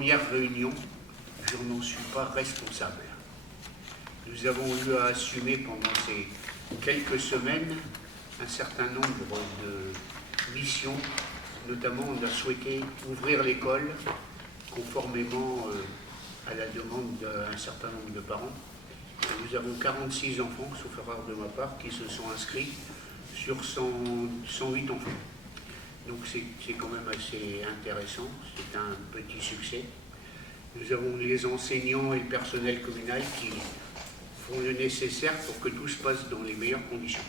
première réunion, je n'en suis pas responsable. Nous avons eu à assumer pendant ces quelques semaines un certain nombre de missions. Notamment, on a souhaité ouvrir l'école conformément à la demande d'un certain nombre de parents. Et nous avons 46 enfants, sauf erreur de ma part, qui se sont inscrits sur 108 enfants. Donc c'est quand même assez intéressant, c'est un petit succès. Nous avons les enseignants et le personnel communal qui font le nécessaire pour que tout se passe dans les meilleures conditions.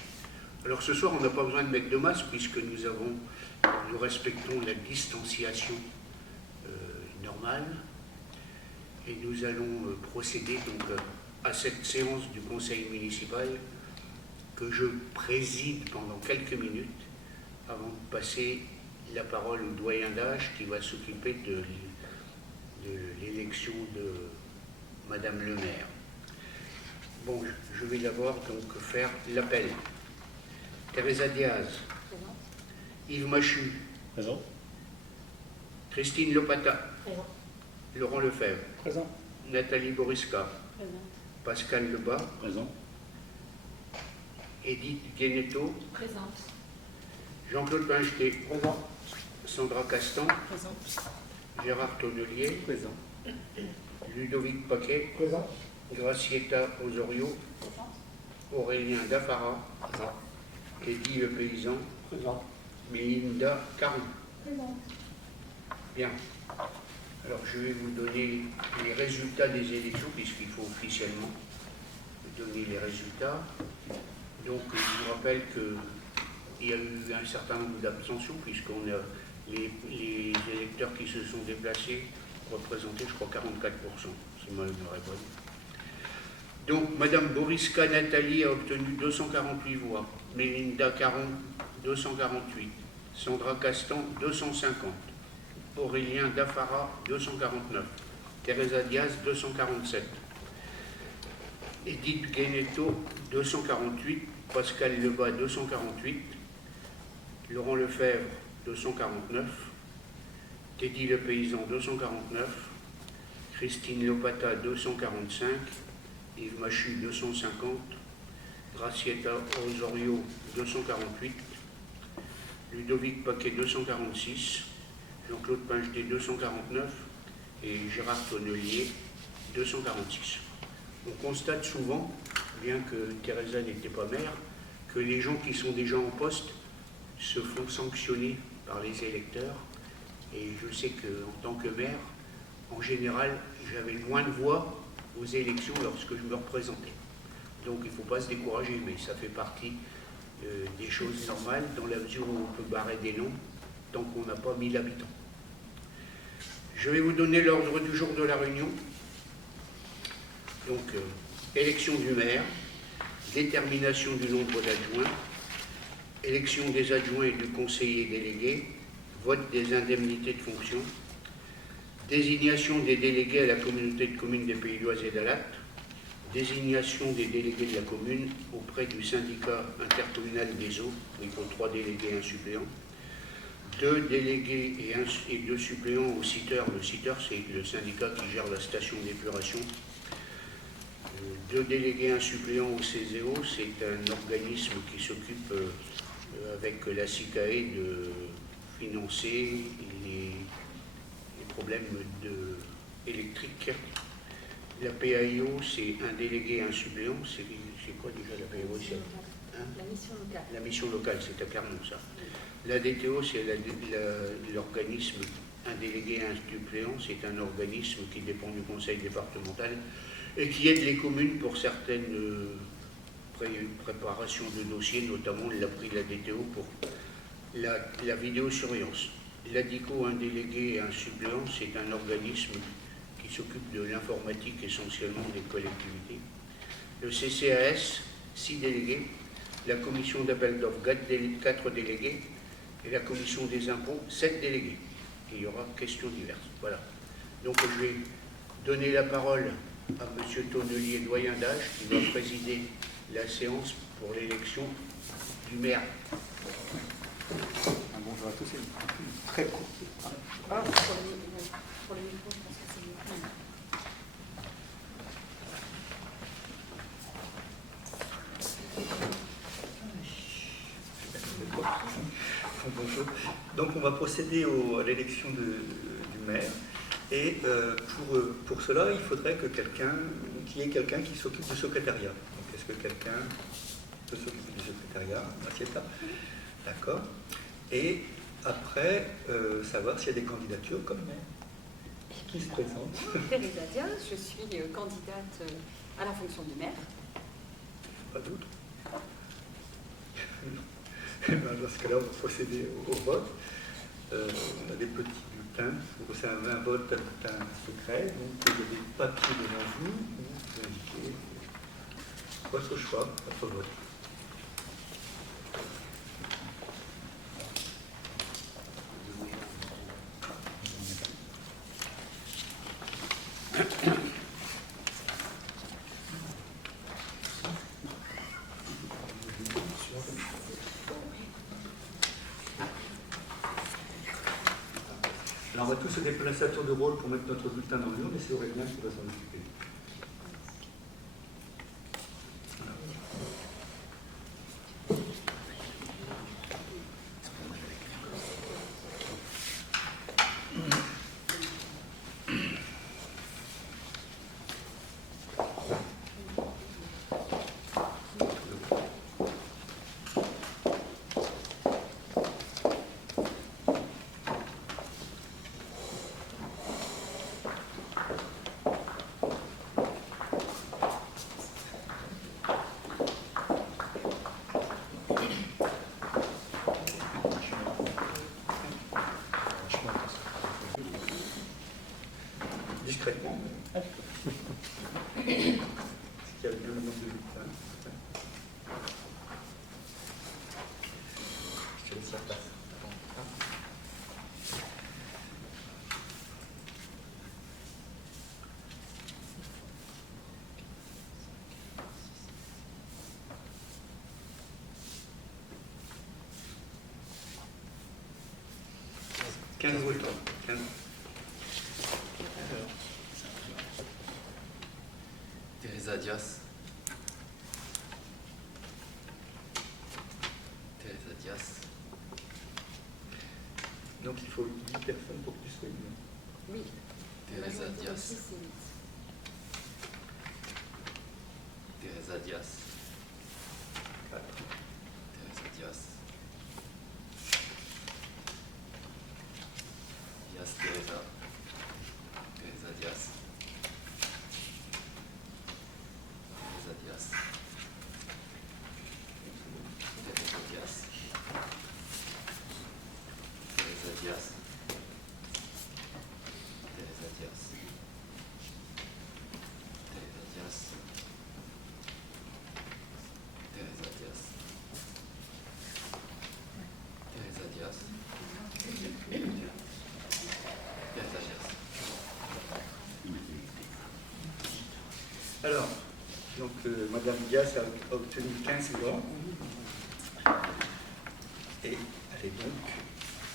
Alors ce soir, on n'a pas besoin de mettre de masque puisque nous respectons la distanciation normale et nous allons procéder donc à cette séance du conseil municipal que je préside pendant quelques minutes avant de passer la parole au doyen d'âge qui va s'occuper de l'élection de Madame le maire. Bon, je vais d'abord donc faire l'appel. Teresa Diaz. Présent. Yves Machu. Présent. Christine Lopata. Présent. Laurent Lefebvre. Présent. Nathalie Boriska. Présent. Pascal Lebas. Présent. Edith Guénetto. Présente. Jean-Claude Pincheté. Présent. Sandra Castan. Présent. Gérard Tonnelier. Présent. Ludovic Paquet. Présent. Gracietta Osorio. Présente. Aurélien Dafara. Présent. Eddie Le Paysan. Présent. Melinda Caron. Présente. Bien. Alors, je vais vous donner les résultats des élections, puisqu'il faut officiellement donner les résultats. Donc, je vous rappelle qu'il y a eu un certain nombre d'abstentions, puisqu'on a les électeurs qui se sont déplacés représentaient, je crois, 44%, si ma mémoire est bonne. Donc, Madame Boriska Nathalie a obtenu 248 voix, Melinda Caron, 248, Sandra Castan, 250. Aurélien Dafara, 249. Teresa Diaz, 247. Edith Guénetto, 248. Pascal Lebas, 248. Laurent Lefebvre, 249. Teddy Le Paysan, 249. Christine Lopata, 245. Yves Machu, 250. Gracietta Osorio, 248. Ludovic Paquet, 246. Jean-Claude Pincheté, 249, et Gérard Tonnelier, 246. On constate souvent, bien que Teresa n'était pas maire, que les gens qui sont déjà en poste se font sanctionner par les électeurs. Et je sais qu'en tant que maire, en général, j'avais moins de voix aux élections lorsque je me représentais. Donc il ne faut pas se décourager, mais ça fait partie des choses normales, dans la mesure où on peut barrer des noms tant qu'on n'a pas 1000 habitants. Je vais vous donner l'ordre du jour de la réunion. Donc, élection du maire, détermination du nombre d'adjoints, élection des adjoints et du conseiller délégué, vote des indemnités de fonction, désignation des délégués à la communauté de communes des Pays d'Oise et d'Alat, désignation des délégués de la commune auprès du syndicat intercommunal des eaux, il faut 3 délégués et un suppléant, 2 délégués et 2 suppléants au CITER. Le CITER, c'est le syndicat qui gère la station d'épuration. 2 délégués et un suppléant au CESEO, c'est un organisme qui s'occupe avec la SICAE de financer les problèmes électriques. La PAIO, c'est un délégué et un suppléant. C'est quoi déjà la PAIO? La mission locale. La mission locale, c'est à Clermont, ça. La DTO, c'est l'organisme, un délégué et un suppléant, c'est un organisme qui dépend du conseil départemental et qui aide les communes pour certaines préparations de dossiers, notamment l'a pris la DTO pour la vidéosurveillance. L'ADICO, un délégué et un suppléant, c'est un organisme qui s'occupe de l'informatique essentiellement des collectivités. Le CCAS, 6 délégués. La commission d'appel d'offres, 4 délégués. Et la commission des impôts, 7 délégués. Et il y aura questions diverses. Voilà. Donc je vais donner la parole à M. Tonnelier, doyen d'âge, qui va présider la séance pour l'élection du maire. Un bonjour à tous, c'est une très courte. Pour le micro, je pense que c'est mieux. Bonjour. Donc on va procéder à l'élection du maire. Et pour cela, il faudrait qu'il y ait quelqu'un qui s'occupe du secrétariat. Donc est-ce que quelqu'un peut s'occuper du secrétariat? Massietta. D'accord. Et après, savoir s'il y a des candidatures comme maire qui se présentent. Teresa Diaz, je suis candidate à la fonction de maire. Pas d'autres. Dans ce cas-là, on va procéder au vote. On a des petits bulletins. C'est un vote à bulletin secret. Donc, vous avez des papiers devant vous. Vous indiquez votre choix, votre vote. Alors, on va tous se déplacer à tour de rôle pour mettre notre bulletin dans l'urne, et c'est Aurélien qui va s'en occuper. Discrètement. Est-ce qu'il y a bien le nombre de bulletins? Je te laisse la place. Quinze votants. 15. Teresa Diaz. Teresa Diaz. Donc il faut 10 personnes pour que tu sois élu. Oui. Teresa Diaz. Aussi, c'est 8. Teresa Diaz. 4. Teresa Diaz. Diaz Teresa. Teresa Diaz. Teresa Diaz. Teresa Diaz. Teresa Diaz. Teresa Diaz. Teresa Diaz. Teresa Diaz. Teresa Diaz. Teresa Diaz. Alors, donc Madame Diaz a obtenu 15 voix. Et elle est donc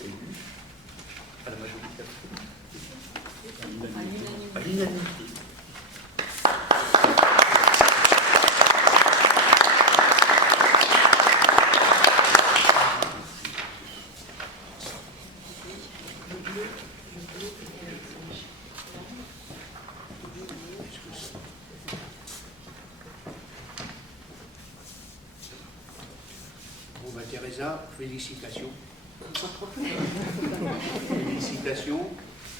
élue à la majorité absolue. À l'unanimité. Bon, bah, Teresa, félicitations. Félicitations.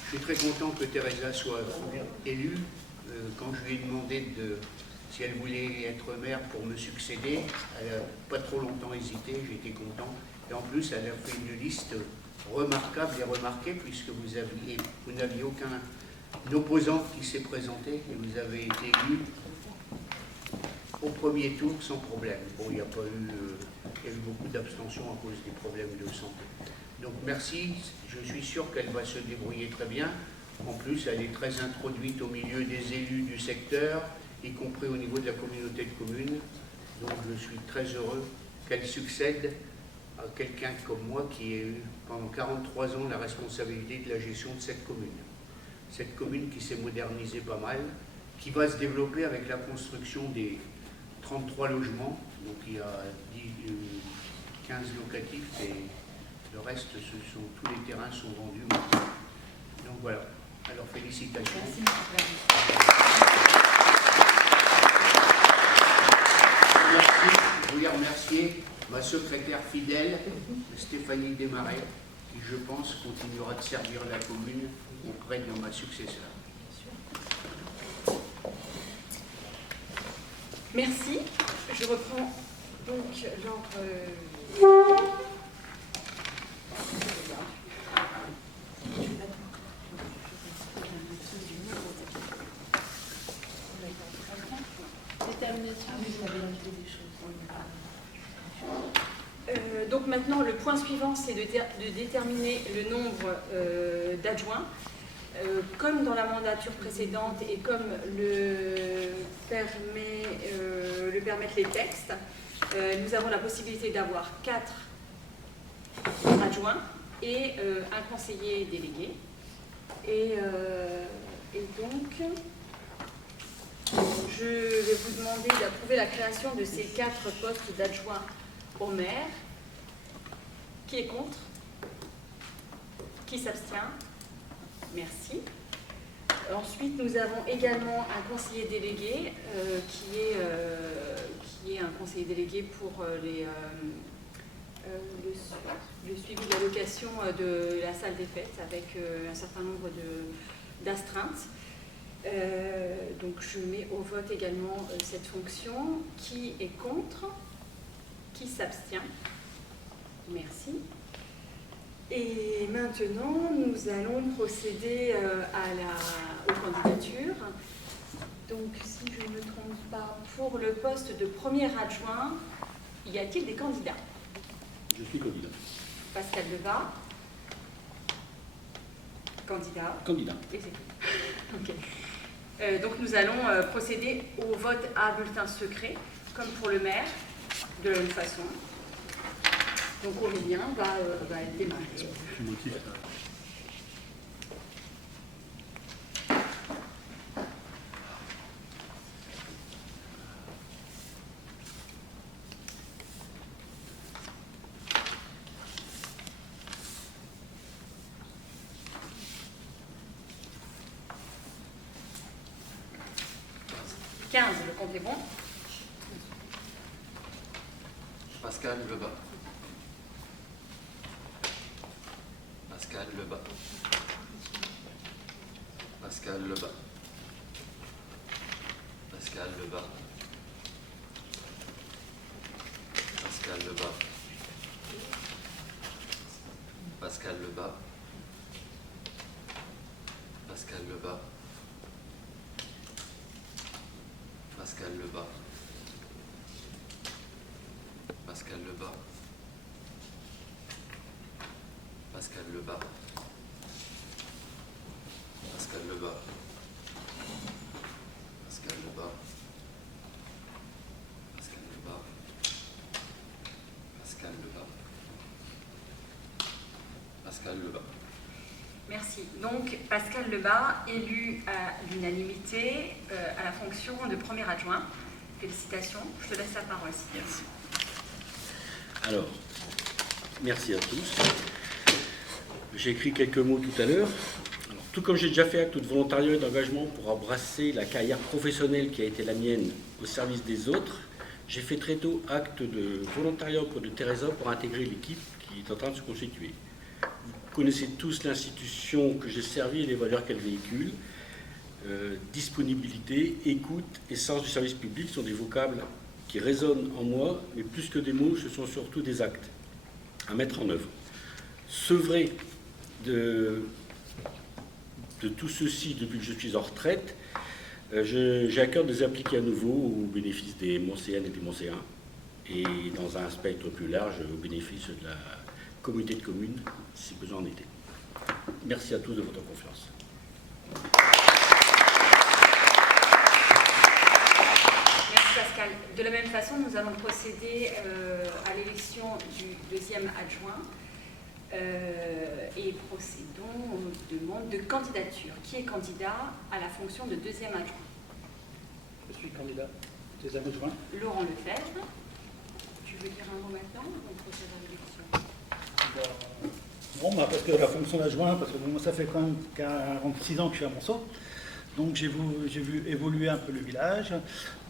Je suis très content que Teresa soit élue. Quand je lui ai demandé si elle voulait être maire pour me succéder, elle n'a pas trop longtemps hésité, j'étais content. Et en plus, elle a fait une liste remarquable et remarquée, puisque vous n'aviez aucun opposant qui s'est présenté, et vous avez été élu au premier tour sans problème. Bon, il y a eu beaucoup d'abstentions à cause des problèmes de santé. Donc merci, je suis sûr qu'elle va se débrouiller très bien. En plus, elle est très introduite au milieu des élus du secteur, y compris au niveau de la communauté de communes. Donc je suis très heureux qu'elle succède à quelqu'un comme moi qui a eu pendant 43 ans la responsabilité de la gestion de cette commune. Cette commune qui s'est modernisée pas mal, qui va se développer avec la construction des 33 logements. Donc il y a 15 locatifs et le reste, tous les terrains sont vendus maintenant. Donc voilà. Alors félicitations. Merci. Merci. Je voulais remercier ma secrétaire fidèle, Stéphanie Desmarais, qui, je pense, continuera de servir la commune auprès de ma successeur. Merci. Je reprends donc l'ordre. Donc maintenant, le point suivant, c'est de déterminer le nombre d'adjoints. Comme dans la mandature précédente et comme le permettent les textes, nous avons la possibilité d'avoir 4 adjoints et un conseiller délégué. Et donc, je vais vous demander d'approuver la création de ces 4 postes d'adjoints au maire. Qui est contre? Qui s'abstient? Merci. Ensuite, nous avons également un conseiller délégué qui est un conseiller délégué pour le suivi de l'allocation de la salle des fêtes avec un certain nombre d'astreintes. Donc je mets au vote également cette fonction. Qui est contre? Qui s'abstient? Merci. Et maintenant, nous allons procéder aux candidatures. Donc, si je ne me trompe pas, pour le poste de premier adjoint, y a-t-il des candidats? Je suis candidat. Pascal Leva. Candidat. Candidat. Ok. Donc, nous allons procéder au vote à bulletin secret, comme pour le maire, de la même façon. Donc Aurélien va démarrer. Motif. 15, le compte est bon. Pascal Lebas. Pascal Lebas. Pascal Lebas. Pascal Lebas. Pascal Lebas. Pascal Lebas. Pascal Lebas. Pascal Lebas. Pascal Lebas. Pascal Lebas. Pascal Lebas. Pascal Lebas. Pascal Lebas. Pascal Lebas. Pascal Lebas. Merci. Donc, Pascal Lebas, élu à l'unanimité à la fonction de premier adjoint. Félicitations. Je te laisse la parole. Merci. Alors, merci à tous. J'ai écrit quelques mots tout à l'heure. Tout comme j'ai déjà fait acte de volontariat et d'engagement pour embrasser la carrière professionnelle qui a été la mienne au service des autres, j'ai fait très tôt acte de volontariat auprès de Teresa pour intégrer l'équipe qui est en train de se constituer. Vous connaissez tous l'institution que j'ai servie et les valeurs qu'elle véhicule. Disponibilité, écoute et sens du service public sont des vocables qui résonnent en moi, mais plus que des mots, ce sont surtout des actes à mettre en œuvre. Sevré de tout ceci depuis que je suis en retraite, j'ai à cœur de les appliquer à nouveau au bénéfice des Moncéennes et des Moncéens, et dans un spectre plus large, au bénéfice de la communauté de communes, si besoin en était. Merci à tous de votre confiance. Merci Pascal. Pascal. De la même façon, nous allons procéder à l'élection du deuxième adjoint et procédons aux demandes de candidature. Qui est candidat à la fonction de deuxième adjoint? Je suis candidat deuxième adjoint. Laurent Lefebvre. Tu veux dire un mot maintenant ou on procède à l'élection? Bon, parce que la fonction d'adjoint, parce que moi, ça fait quand même 46 ans que je suis à Monceau. Donc j'ai vu évoluer un peu le village.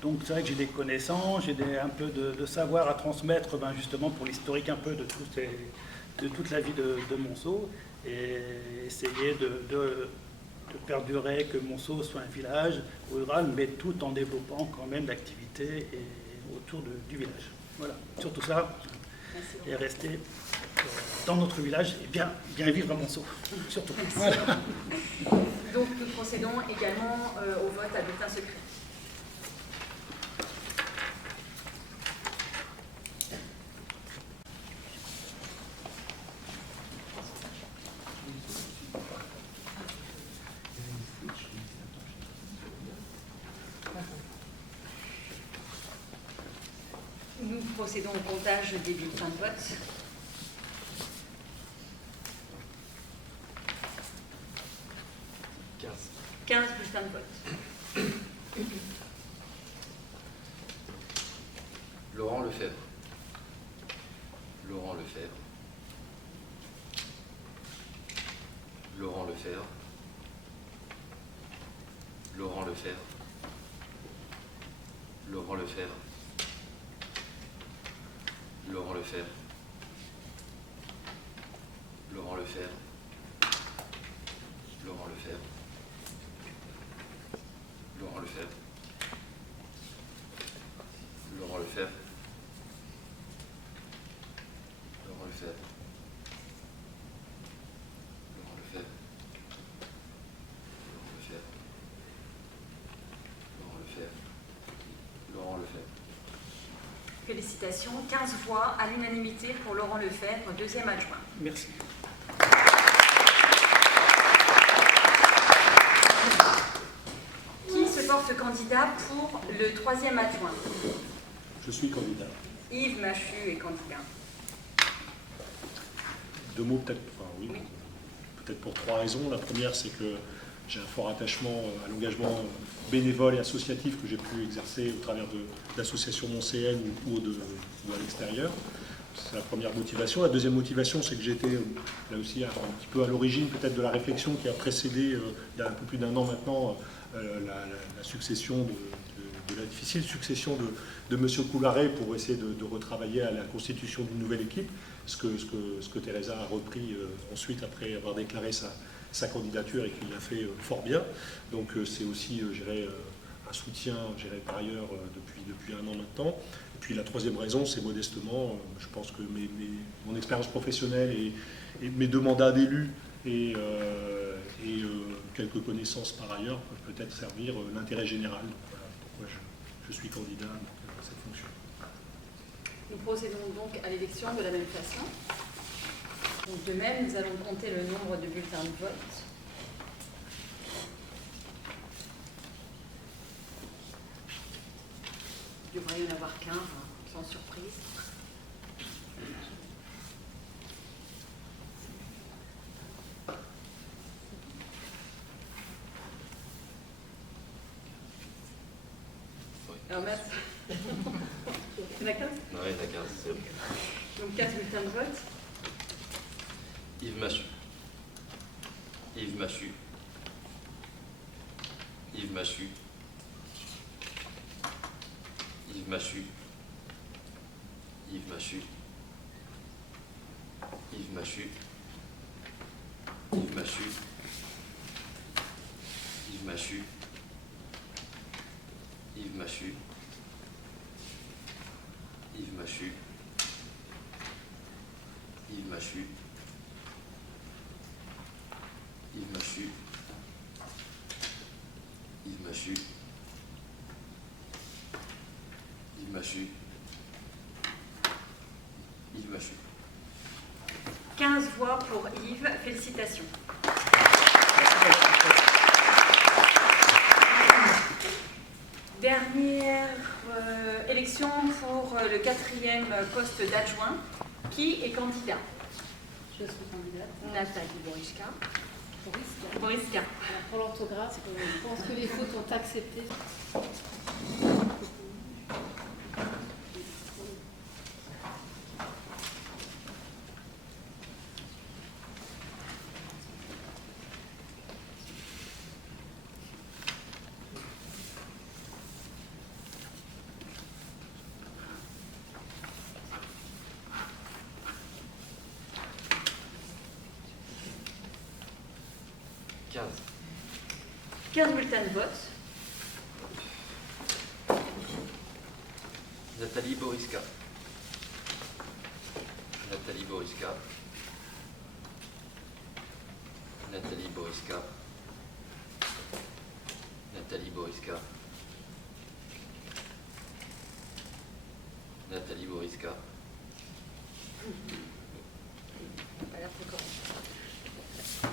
Donc c'est vrai que j'ai des connaissances, j'ai un peu de savoir à transmettre, justement pour l'historique un peu de toute la vie de Monceau, et essayer de perdurer, que Monceau soit un village rural, mais tout en développant quand même l'activité autour du village. Voilà, surtout ça, et rester dans notre village et bien vivre à Monceau, surtout. Voilà. Donc nous procédons également au vote à bulletin secret. Nous procédons au comptage des bulletins de vote. « 15 bulletins de vote. Laurent Lefebvre. Laurent Lefebvre. Laurent Lefebvre. Laurent Lefebvre. Laurent Lefebvre. Laurent Lefebvre. Laurent Lefebvre. Laurent Lefebvre. Laurent Lefebvre. Laurent Lefebvre. Laurent Lefebvre. Laurent Lefebvre. Laurent Lefebvre. Laurent Lefebvre. Félicitations, 15 voix à l'unanimité pour Laurent Lefebvre, deuxième adjoint. Merci. Qui se porte candidat pour le troisième adjoint? Je suis candidat. Yves Machu est candidat. Deux mots peut-être, enfin oui, peut-être pour trois raisons. La première, c'est que j'ai un fort attachement à l'engagement bénévole et associatif que j'ai pu exercer au travers d'associations moncéennes ou à l'extérieur. C'est la première motivation. La deuxième motivation, c'est que j'étais là aussi un petit peu à l'origine peut-être de la réflexion qui a précédé, il y a un peu plus d'un an maintenant, la succession de la difficile succession de M. Coularet pour essayer de retravailler à la constitution d'une nouvelle équipe, ce que Teresa a repris ensuite après avoir déclaré sa candidature et qu'il l'a fait fort bien. Donc c'est aussi, je dirais, un soutien, je dirais, par ailleurs depuis un an maintenant. Et puis la troisième raison, c'est modestement, je pense que mon expérience professionnelle et mes deux mandats d'élu et quelques connaissances par ailleurs peuvent peut-être servir l'intérêt général. Donc, voilà pourquoi je suis candidat à cette fonction. Nous procédons donc à l'élection de la même façon. Donc de même, nous allons compter le nombre de bulletins de vote. Il devrait y en avoir 15, sans surprise. Alors, merci. Il y en a 15 ? Oui, il y en a 15. Donc 15 bulletins de vote. Yves Machu. Yves Machu. Yves Machu. Yves Machu. Yves Machu. Yves Machu. Yves Machu. Yves Machu. Yves Machu. Yves Machu. Yves Machu. Yves Machu. Yves Machu. Yves Machu. Yves Machu. 15 voix pour Yves. Félicitations. Dernière élection pour le 4e poste d'adjoint. Qui est candidat? Je suis candidate. Nathalie Boriska. Boriska. Boriska. Alors, pour l'orthographe, je pense que les fautes ont accepté. Quinze. 15 bulletins de vote. Nathalie Boriska. Nathalie Boriska. Nathalie Boriska. Nathalie Boriska. Nathalie Boriska. Pas l'air très correct.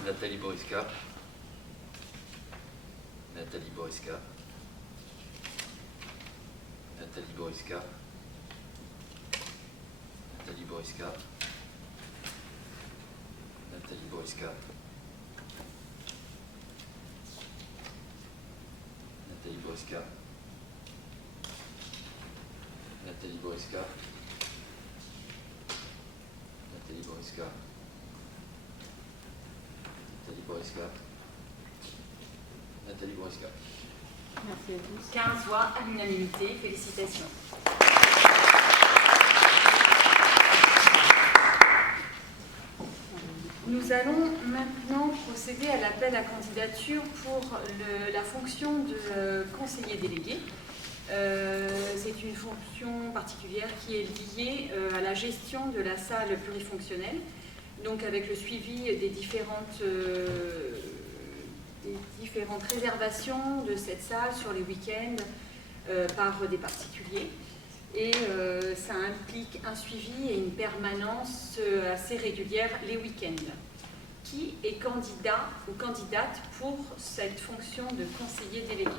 Nathalie Boriska. Nathalie Boriska. Nathalie Boriska. Nathalie Boriska. Nathalie Boriska. Nathalie Boriska. Nathalie Boriska. Nathalie Boriska. Nathalie Boriska. Nathalie Boriska. Merci à tous. 15 voix à l'unanimité. Félicitations. Nous allons maintenant procéder à l'appel à candidature pour la fonction de conseiller délégué. C'est une fonction particulière qui est liée à la gestion de la salle plurifonctionnelle, donc avec le suivi des différentes réservations de cette salle sur les week-ends par des particuliers. Et ça implique un suivi et une permanence assez régulière les week-ends. Qui est candidat ou candidate pour cette fonction de conseiller délégué?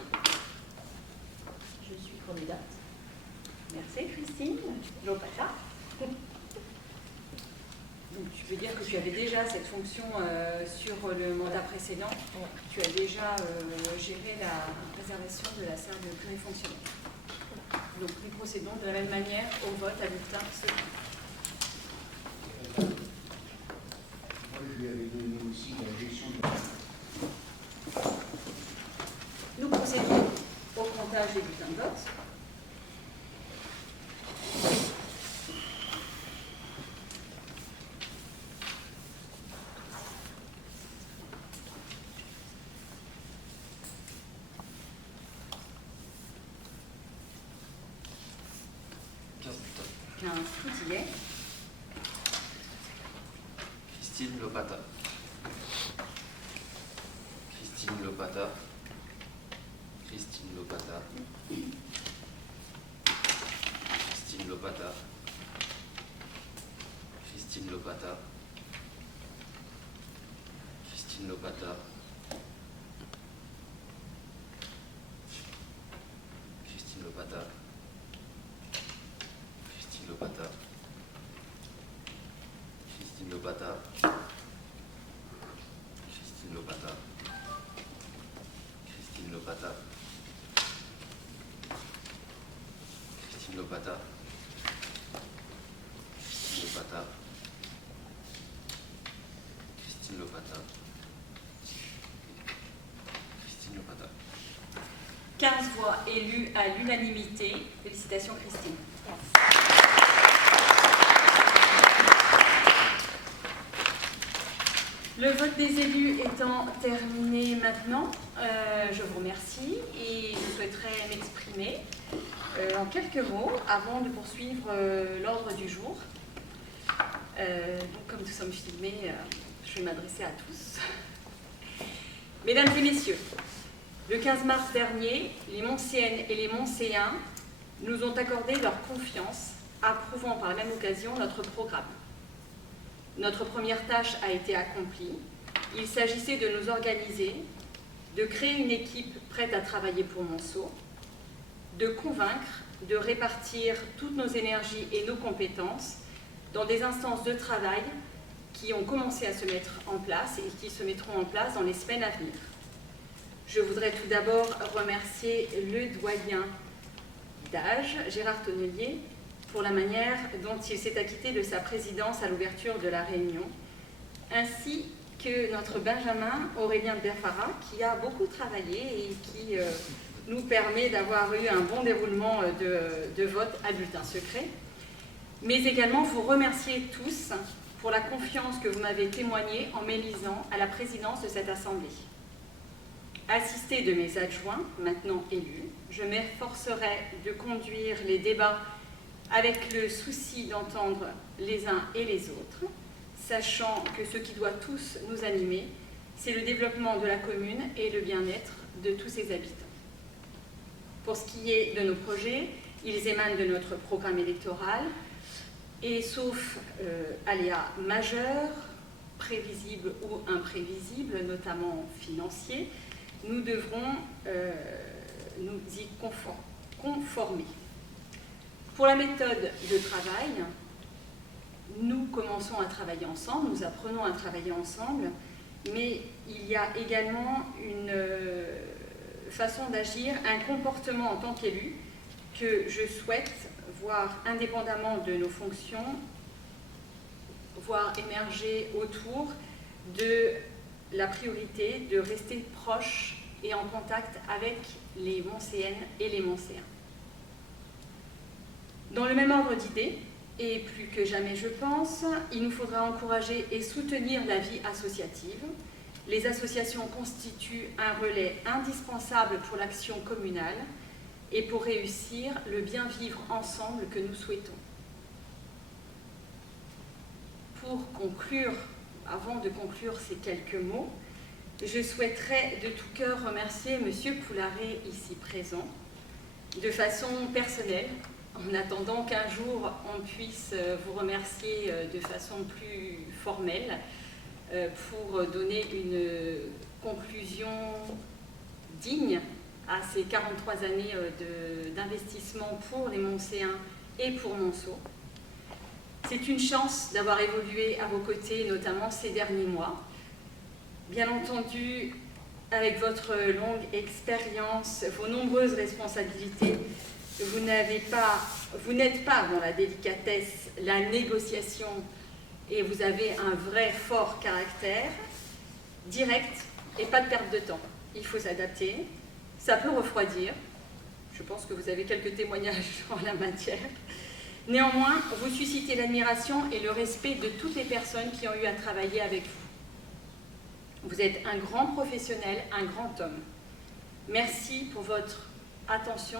Je suis candidate. Merci Christine. Lopata. Donc, tu veux dire que tu avais déjà cette fonction sur le mandat précédent. Ouais. Tu as déjà géré la réservation de la salle plurifonctionnelle. Donc nous procédons de la même manière au vote à bulletin secret. Moi, je lui avais donné aussi la gestion de... Nous procédons au comptage des bulletins de vote. Tout y est. Christine Lopata. Christine Lopata. Christine Lopata. Christine Lopata. Christine Lopata. Christine Lopata. Christine Lopata. Christine Lopata. Christine Lopata. Christine Lopata. Christine Lopata. Christine Lopata. Christine Lopata. Christine Lopata. Christine Lopata. 15 voix élues à l'unanimité. Félicitations Christine. Le vote des élus étant terminé maintenant, je vous remercie et je souhaiterais m'exprimer en quelques mots avant de poursuivre l'ordre du jour. Donc, comme nous sommes filmés, je vais m'adresser à tous. Mesdames et messieurs, le 15 mars dernier, les Montséennes et les Montséens nous ont accordé leur confiance, approuvant par la même occasion notre programme. Notre première tâche a été accomplie. Il s'agissait de nous organiser, de créer une équipe prête à travailler pour Monceau, de convaincre de répartir toutes nos énergies et nos compétences dans des instances de travail qui ont commencé à se mettre en place et qui se mettront en place dans les semaines à venir. Je voudrais tout d'abord remercier le doyen d'âge, Gérard Tonnelier, pour la manière dont il s'est acquitté de sa présidence à l'ouverture de la réunion, ainsi que notre Benjamin Aurélien Berfara, qui a beaucoup travaillé et qui nous permet d'avoir eu un bon déroulement de vote à bulletin secret. Mais également vous remercier tous pour la confiance que vous m'avez témoignée en m'élisant à la présidence de cette Assemblée. Assistée de mes adjoints, maintenant élus, je m'efforcerai de conduire les débats avec le souci d'entendre les uns et les autres, sachant que ce qui doit tous nous animer, c'est le développement de la commune et le bien-être de tous ses habitants. Pour ce qui est de nos projets, ils émanent de notre programme électoral et sauf aléas majeurs, prévisibles ou imprévisibles, notamment financiers, nous devrons nous y conformer. Pour la méthode de travail, nous commençons à travailler ensemble, nous apprenons à travailler ensemble, mais il y a également une façon d'agir, un comportement en tant qu'élu que je souhaite voir indépendamment de nos fonctions, voir émerger autour de la priorité de rester proche et en contact avec les Moncéennes et les Moncéens. Dans le même ordre d'idées, et plus que jamais je pense, il nous faudra encourager et soutenir la vie associative. Les associations constituent un relais indispensable pour l'action communale et pour réussir le bien vivre ensemble que nous souhaitons. Pour conclure, avant de conclure ces quelques mots, je souhaiterais de tout cœur remercier M. Poularé, ici présent, de façon personnelle, en attendant qu'un jour on puisse vous remercier de façon plus formelle pour donner une conclusion digne à ces 43 années d'investissement pour les Moncéens et pour Monceau. C'est une chance d'avoir évolué à vos côtés, notamment ces derniers mois. Bien entendu, avec votre longue expérience, vos nombreuses responsabilités, vous n'êtes pas dans la délicatesse, la négociation, et vous avez un vrai fort caractère, direct et pas de perte de temps. Il faut s'adapter, ça peut refroidir. Je pense que vous avez quelques témoignages en la matière. Néanmoins, vous suscitez l'admiration et le respect de toutes les personnes qui ont eu à travailler avec vous. Vous êtes un grand professionnel, un grand homme. Merci pour votre attention,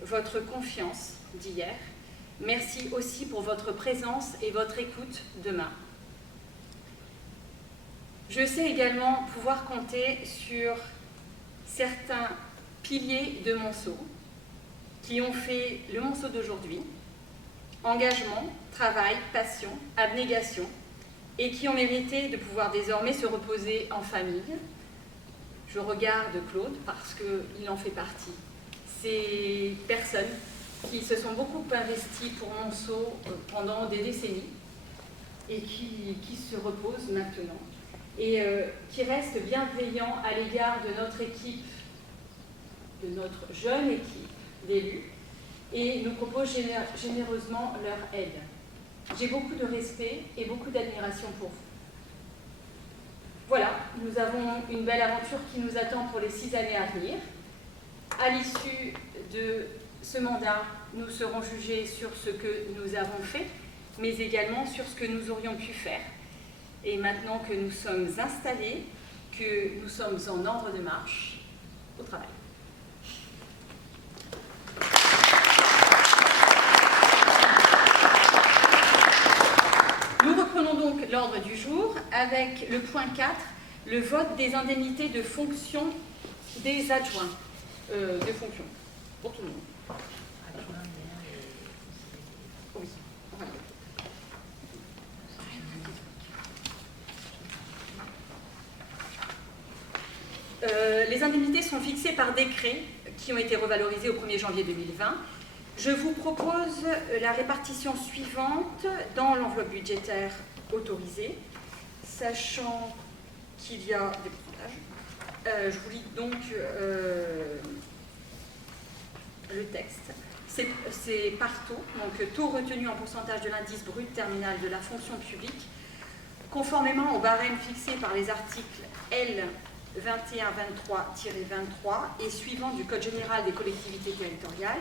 votre confiance d'hier. Merci aussi pour votre présence et votre écoute demain. Je sais également pouvoir compter sur certains piliers de Monceau qui ont fait le Monceau d'aujourd'hui. Engagement, travail, passion, abnégation, et qui ont mérité de pouvoir désormais se reposer en famille. Je regarde Claude parce qu'il en fait partie. Ces personnes qui se sont beaucoup investies pour Monceau pendant des décennies et qui se reposent maintenant et qui restent bienveillants à l'égard de notre équipe, de notre jeune équipe d'élus, et nous proposent généreusement leur aide. J'ai beaucoup de respect et beaucoup d'admiration pour vous. Voilà, nous avons une belle aventure qui nous attend pour les 6 années à venir. À l'issue de ce mandat, nous serons jugés sur ce que nous avons fait, mais également sur ce que nous aurions pu faire. Et maintenant que nous sommes installés, que nous sommes en ordre de marche, au travail. Nous reprenons donc l'ordre du jour avec le point 4, le vote des indemnités de fonction des adjoints. De fonction, pour tout le monde. Oui, voilà. Les indemnités sont fixées par décret qui ont été revalorisées au 1er janvier 2020. Je vous propose la répartition suivante dans l'enveloppe budgétaire autorisée, sachant qu'il y a des pourcentages. Je vous lis donc le texte. C'est par taux, donc taux retenu en pourcentage de l'indice brut terminal de la fonction publique, conformément au barème fixé par les articles L 2123-23 et suivant du Code général des collectivités territoriales.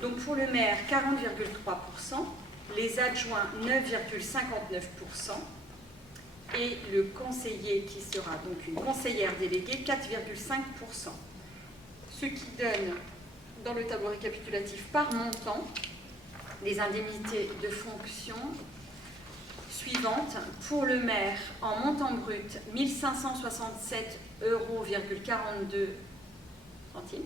Donc pour le maire, 40,3%, les adjoints, 9,59%, et le conseiller, qui sera donc une conseillère déléguée, 4,5%. Ce qui donne, dans le tableau récapitulatif par montant, les indemnités de fonction suivantes. Pour le maire, en montant brut, 1 567,42 €.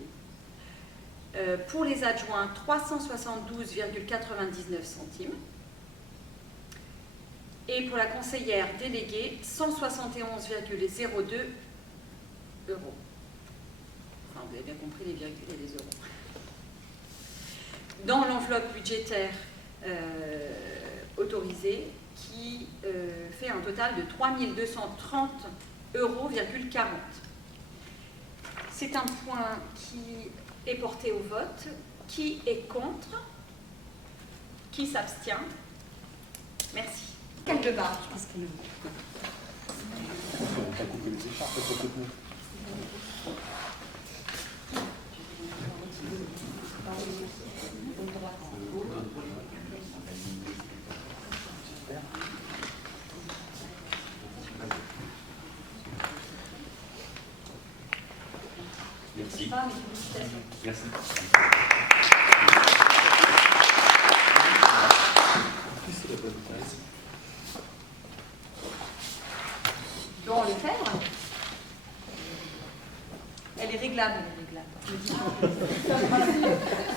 Pour les adjoints, 372,99 centimes. Et pour la conseillère déléguée, 171,02 €. Enfin, vous avez bien compris les virgules et les euros. Dans l'enveloppe budgétaire autorisée, qui fait un total de 3 230,40 €. C'est un point qui est porté au vote. Qui est contre? Qui s'abstient? Merci. Quel débat? Merci. Merci. Bon, le faire. Elle est réglable.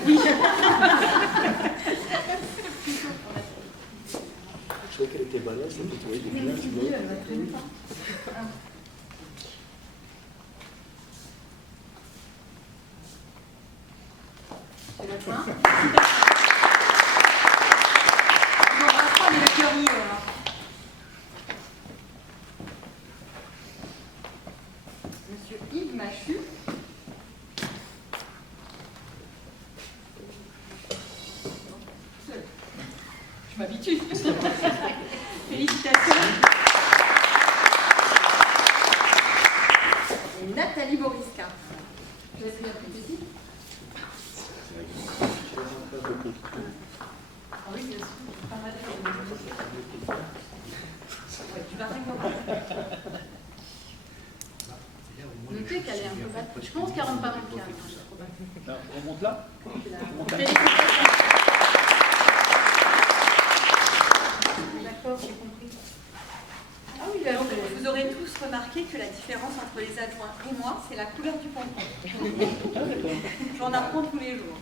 Oui. Je trouvais qu'elle était balèze, elle peut trouver des glaces. C'est la fin. On n'embrasse pas les écuries. Monsieur Yves Machu. Je m'habitue. Félicitations. Et Nathalie Boriska. Je vais faire plus petit. Ah oui, bien sûr. Pas mal de ouais, tu vas régler. Notez qu'elle est un peu basse. Je pense qu'elle rentre pas dans le cadre. On remonte là. D'accord, j'ai compris. Ah oui, alors vous aurez tous remarqué que la différence entre les adjoints et moi, c'est la couleur du pompon. J'en apprends tous les jours.